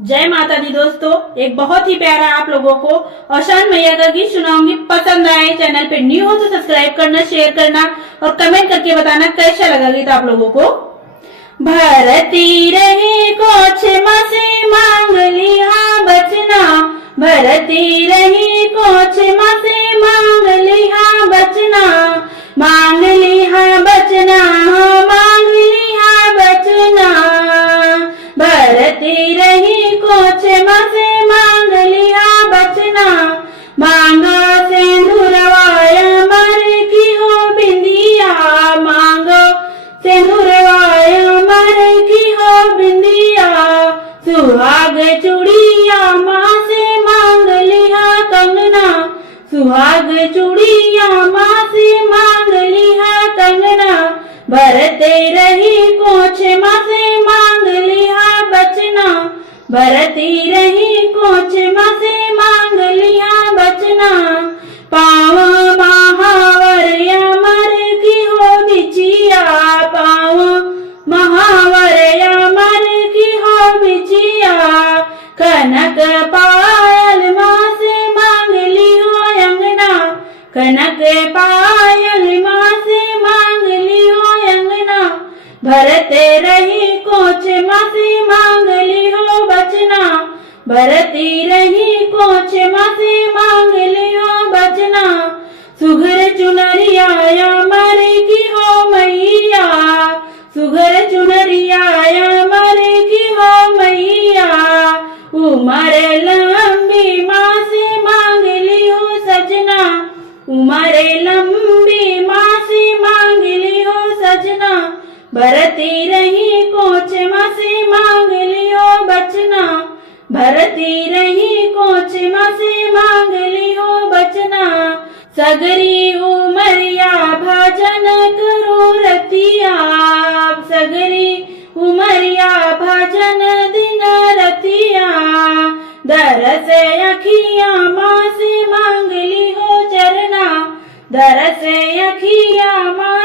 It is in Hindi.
जय माता दी दोस्तों, एक बहुत ही प्यारा आप लोगों को औशान मैया का गीत सुनाऊंगी। पसंद आए, चैनल पे न्यू हो तो सब्सक्राइब करना, शेयर करना और कमेंट करके बताना कैसा लगा गीत आप लोगों को। भरती रही कोछ मासे मांग लिहा बचना, भरती रही कोछ मासे मांग लिहा बचना, मांग लिहा बचना, मांग लिहा बचना। भरती रही कोछ मासे मांग लिहा बचना, मांगा सिंदूरवाय मर की हो बिंदिया, मांगो सिंदूरवाय मर की हो बिंदिया। सुहाग चूड़िया माँ से मांग लिहा कंगना, सुहाग चूड़िया माँ से मांग लिहा कंगना। भरते रही कोछ माँ से मांग लिहा बचना, भरती रही कोछ माँ से मांग लिहा बचना। पाव महावर अमर की हो बिचिया, पाव महावर अमर की हो बिचिया। कनक पायल माँ से मांग ली हो अंगना, कनक पायल माँ से मांग ली हो अंगना। भरते रही कोछ माँ से मांग ली हो बचना, भरती रही कोछ माँ से मांग ली हो बचना। सुघर चुनरिया अमर की हो मैया, सुघर चुनरिया अमर की हो मैया। उमर लंबी माँ से मांग ली हो सजना, उमर लंबी माँ से मांग ली हो सजना। भरती रही कोछ माँ से मांग ली हो बचना, भरती रही कोछ माँ से मांग ली हो बचना। सगरी उमरिया भजन करो रतिया, सगरी उमरिया भजन दिन रतिया। दरस अखिया माँ से मांग ली हो चरना, दरस अखिया माँ